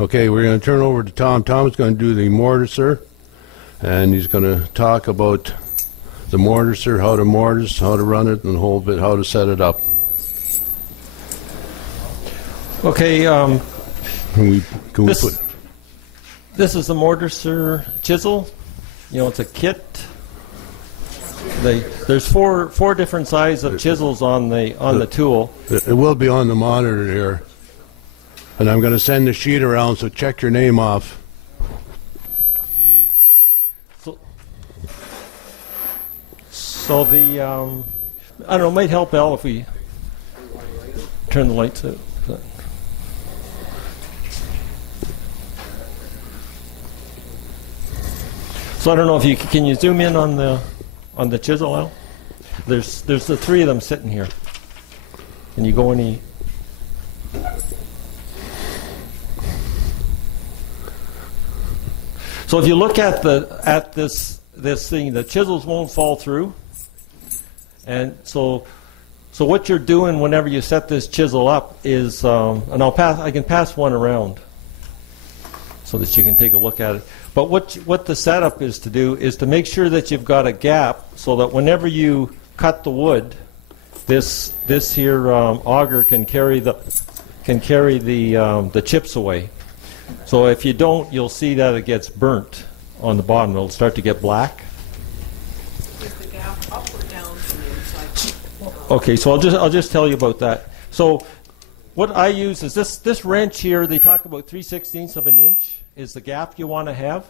Okay, we're going to turn over to Tom. Tom's going to do the mortiser, and he's going to talk about the mortiser, how to mortise, how to run it, and the whole bit, how to set it up. Okay, This is the mortiser chisel. You know, it's a kit. There's four different sizes of chisels on the tool. It will be on the monitor here. And I'm going to send the sheet around, so check your name off. So the, I don't know, it might help Al if we turn the lights out. So I don't know if you can you zoom in on the chisel, Al? There's the three of them sitting here. Can you go any? So if you look at this thing, the chisels won't fall through, and so what you're doing whenever you set this chisel up is, and I can pass one around so that you can take a look at it. But what the setup is to do is to make sure that you've got a gap so that whenever you cut the wood, this here auger can carry the chips away. So if you don't, you'll see that it gets burnt on the bottom. It'll start to get black. Is the gap up or down from the inside? Okay, so I'll just tell you about that. So what I use is this wrench here. They talk about 3/16 of an inch is the gap you want to have.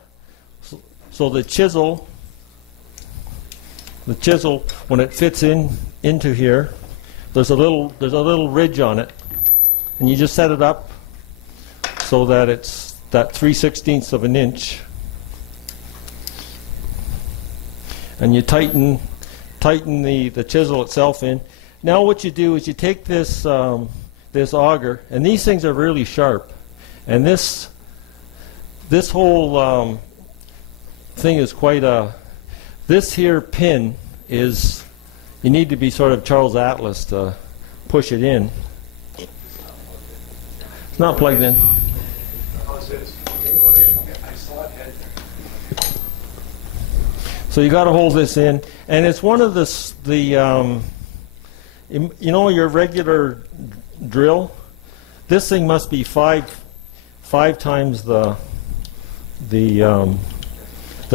So the chisel when it fits into here, there's a little ridge on it, and you just set it up so that it's that 3/16 of an inch, and you tighten the chisel itself in. Now what you do is you take this auger, and these things are really sharp, and this whole thing is quite a. This here pin is, you need to be sort of Charles Atlas to push it in. It's not plugged in. So you got to hold this in, and it's one of you know, your regular drill. This thing must be five times the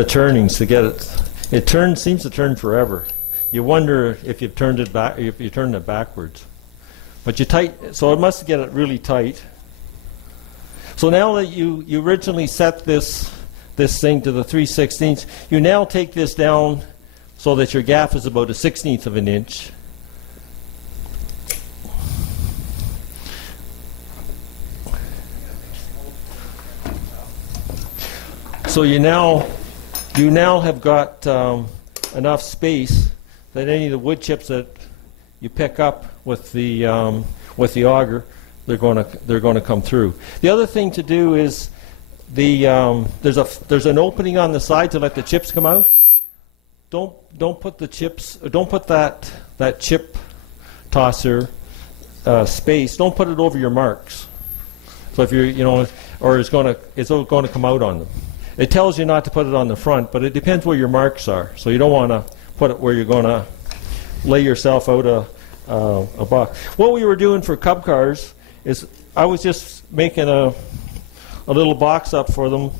turnings to get it. It seems to turn forever. You wonder if you've turned it back, if you turned it backwards. But so it must get it really tight. So now that you originally set this thing to the 3/16, you now take this down so that your gap is about 1/16 of an inch. So you now have got enough space that any of the wood chips that you pick up with the auger, they're going to come through. The other thing to do is there's an opening on the side to let the chips come out. Don't put the chips. Don't put that chip tosser space. Don't put it over your marks. So if or it's going to come out on them. It tells you not to put it on the front, but it depends where your marks are. So you don't want to put it where you're going to lay yourself out a box. What we were doing for cub cars is I was just making a little box up for them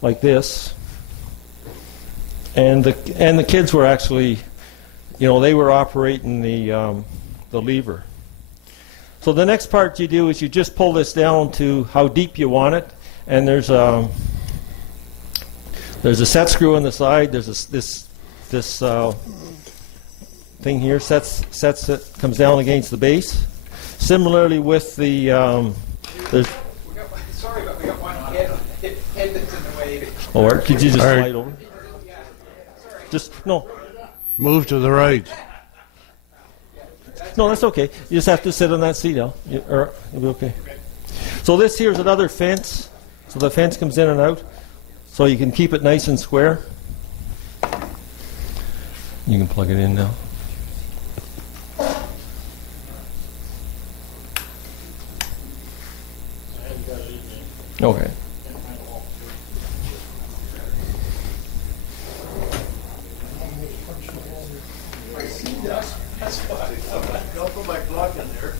like this, and the kids were actually, they were operating the lever. So the next part you do is you just pull this down to how deep you want it, and there's a set screw on the side. There's this thing here sets it, comes down against the base. Similarly with the sorry, but we got one head that's in the way. Or could you just All right. slide over? Just no. Move to the right. No, that's okay. You just have to sit on that seat, Al. You'll be okay. So this here is another fence. So the fence comes in and out. So you can keep it nice and square. You can plug it in now. Okay. Don't put my plug in there.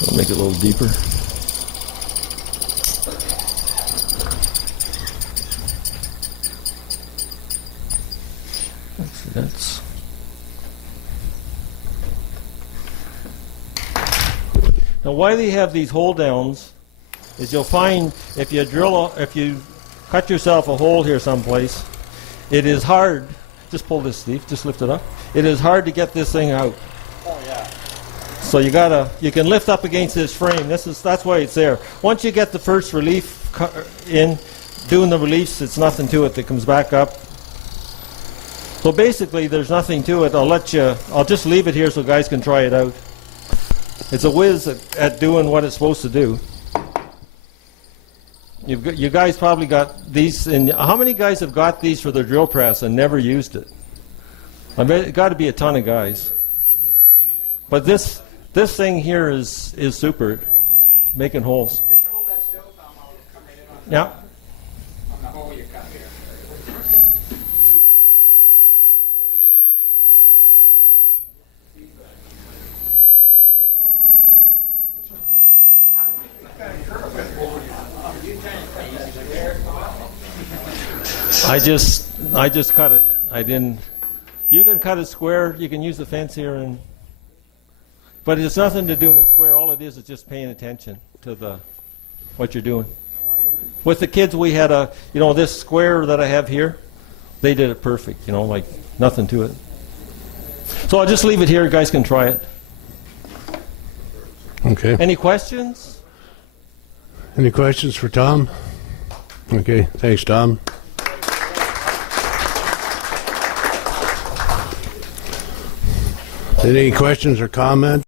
I'll make it a little deeper. That's now why they have these hole downs is you'll find if you cut yourself a hole here someplace, it is hard. Just pull this, Steve. Just lift it up. It is hard to get this thing out. Oh, yeah. So you can lift up against this frame. That's why it's there. Once you get the first relief in, doing the reliefs, it's nothing to it that comes back up. So basically, there's nothing to it. I'll just leave it here so guys can try it out. It's a whiz at doing what it's supposed to do. You guys probably got these. How many guys have got these for their drill press and never used it? I bet it got to be a ton of guys. But this thing here is super, making holes. Just hold that still, Tom, I'll come right in on Yeah. on the hole you cut here. I just cut it. I didn't. You can cut it square. You can use the fence here, but it's nothing to doing it square. All it is just paying attention to what you're doing. With the kids, we had this square that I have here. They did it perfect. Like nothing to it. So I'll just leave it here. You guys can try it. Okay. Any questions? Any questions for Tom? Okay, thanks, Tom. Any questions or comments?